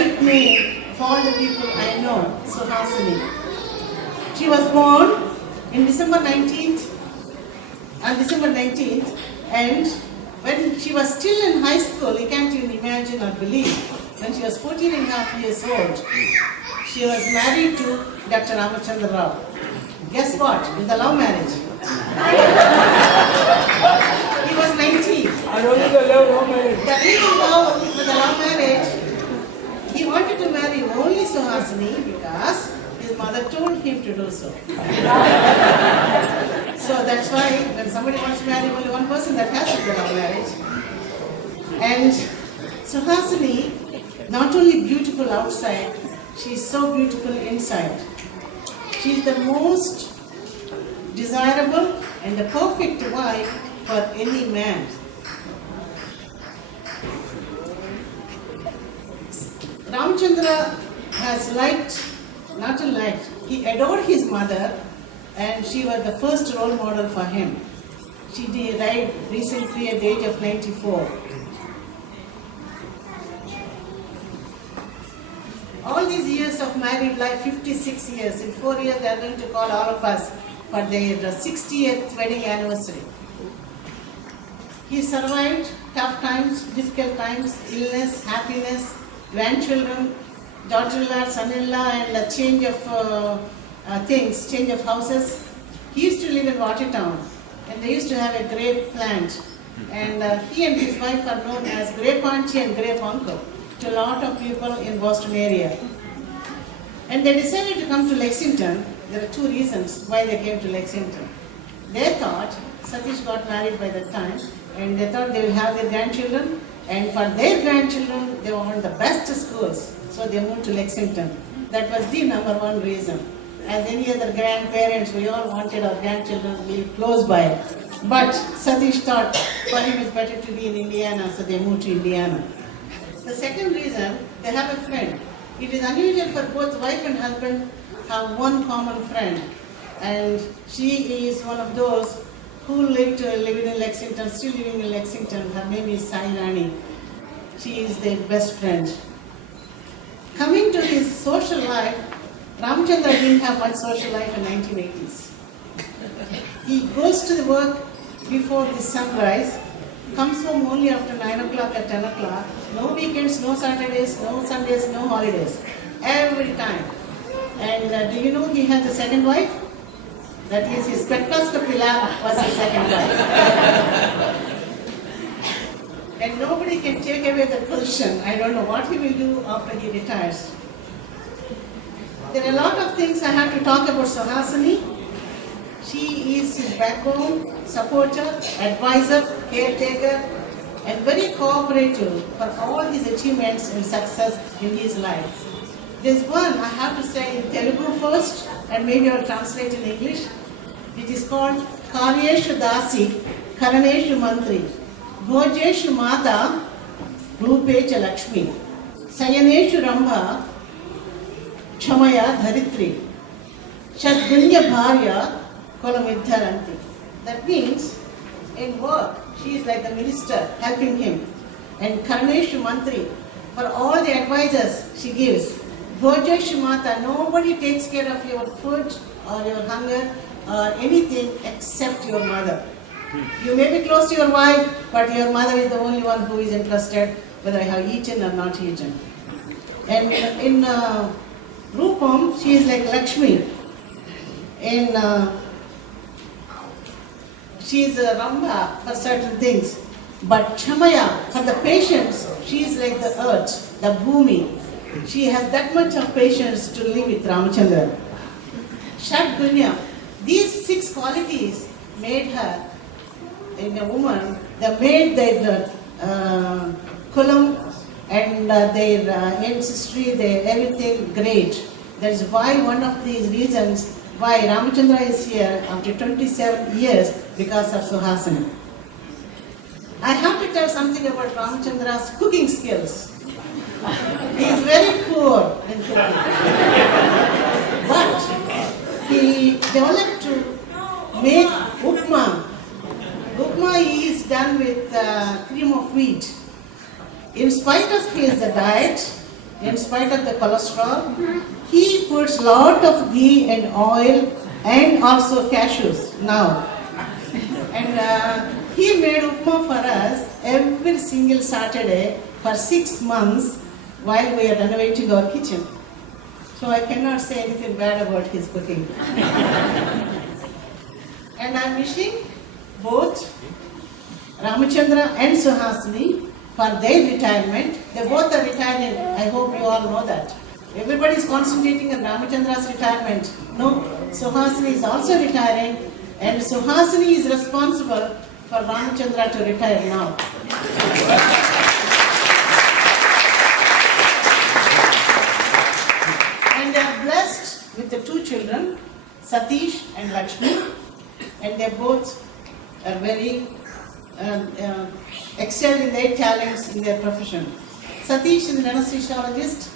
right name of all the people I know, Suhasini. She was born in December 19th, and when she was still in high school, you can't even imagine or believe, when she was 14 and a half years old, she was married to Dr. Ramachandra Rao. Guess what? In the love marriage. He was 19. I don't know the love marriage. The reason for the love marriage, he wanted to marry only Suhasini because his mother told him to do so. So that's why when somebody wants to marry only one person, that has to be a love marriage. And Suhasini, not only beautiful outside, she is so beautiful inside. She is the most desirable and the perfect wife for any man. Ramachandra has he adored his mother, and she was the first role model for him. She died recently at the age of 94. All these years of married life, 56 years, in 4 years they are going to call all of us for their 60th wedding anniversary. He survived tough times, difficult times, illness, happiness, grandchildren, daughter-in-law, son-in-law, and a change of change of houses. He used to live in Watertown, and they used to have a grape plant. And he and his wife are known as Grape Auntie and Grape Uncle to a lot of people in Boston area. And they decided to come to Lexington. There are two reasons why they came to Lexington. They thought, Satish got married by that time, and they thought they will have their grandchildren, and for their grandchildren, they want the best schools. So they moved to Lexington. That was the number one reason. As any other grandparents, we all wanted our grandchildren to live close by. But Satish thought for him it's better to be in Indiana, so they moved to Indiana. The second reason, they have a friend. It is unusual for both wife and husband have one common friend. And she is one of those who living in Lexington, still living in Lexington. Her name is Sai Rani. She is their best friend. Coming to his social life, Ramachandra didn't have much social life in 1980s. He goes to the work before the sunrise, comes home only after 9 o'clock or 10 o'clock. No weekends, no Saturdays, no Sundays, no holidays. Every time. And do you know he had a second wife? That is, his spectroscopy lab was his second wife. And nobody can take away that position. I don't know what he will do after he retires. There are a lot of things I have to talk about Suhasini. She is his backbone, supporter, advisor, caretaker, and very cooperative for all his achievements and success in his life. There's one I have to say in Telugu first, and maybe I'll translate in English. It is called Karyeshu Dasi, Karaneshu Mantri, Bhojeshu Mata, Rupecha Lakshmi, Sayaneshu Rambha, Chamaya Dharitri, Shadgunya Bharya, Kolamidharanti. That means, in work, she is like the minister helping him. And Karaneshu Mantri, for all the advisors she gives. Bhojeshu Mata, nobody takes care of your food or your hunger or anything except your mother. You may be close to your wife, but your mother is the only one who is interested whether I have eaten or not eaten. And in Rupam, she is like Lakshmi. She is a Rambha for certain things. But Chamaya, for the patience, she is like the earth, the Bhumi. She has that much of patience to live with Ramachandra. Shadgunya, these 6 qualities made her, in a woman, they made their kulam and their ancestry, their everything great. That is why one of these reasons why Ramachandra is here after 27 years because of Suhasini. I have to tell something about Ramachandra's cooking skills. He is very poor in cooking. But he developed to make upma. Upma is done with cream of wheat. In spite of his diet, in spite of the cholesterol. He puts lot of ghee and oil and also cashews now. And he made upma for us every single Saturday for 6 months while we are renovating our kitchen. So I cannot say anything bad about his cooking. And I am wishing both Ramachandra and Suhasini for their retirement. They both are retiring. I hope you all know that. Everybody is concentrating on Ramachandra's retirement. No, Suhasini is also retiring, and Suhasini is responsible for Ramachandra to retire now. And they are blessed with the 2 children, Satish and Lakshmi, and they both are very excelled in their talents in their profession. Satish is an anesthesiologist,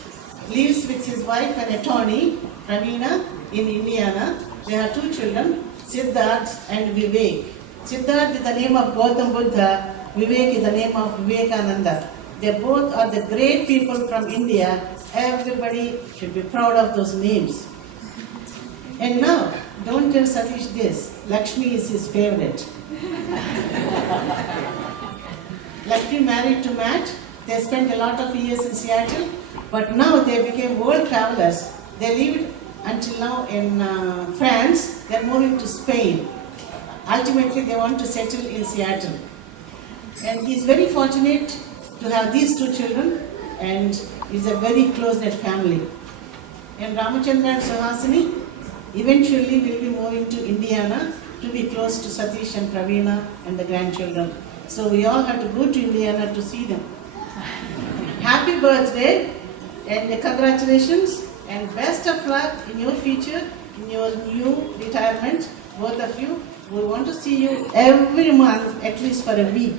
lives with his wife, an attorney, Raveena, in Indiana. They have 2 children, Siddharth and Vivek. Siddharth is the name of Gautam Buddha, Vivek is the name of Vivekananda. They both are the great people from India. Everybody should be proud of those names. And now, don't tell Satish this, Lakshmi is his favorite. Lakshmi married to Matt. They spent a lot of years in Seattle, but now they became world travelers. They lived until now in France. They're moving to Spain. Ultimately, they want to settle in Seattle. And he's very fortunate to have these 2 children, and he's a very close-knit family. And Ramachandra and Suhasini eventually will be moving to Indiana to be close to Satish and Praveena and the grandchildren. So we all have to go to Indiana to see them. Happy birthday and congratulations and best of luck in your future, in your new retirement, both of you. We want to see you every month, at least for a week.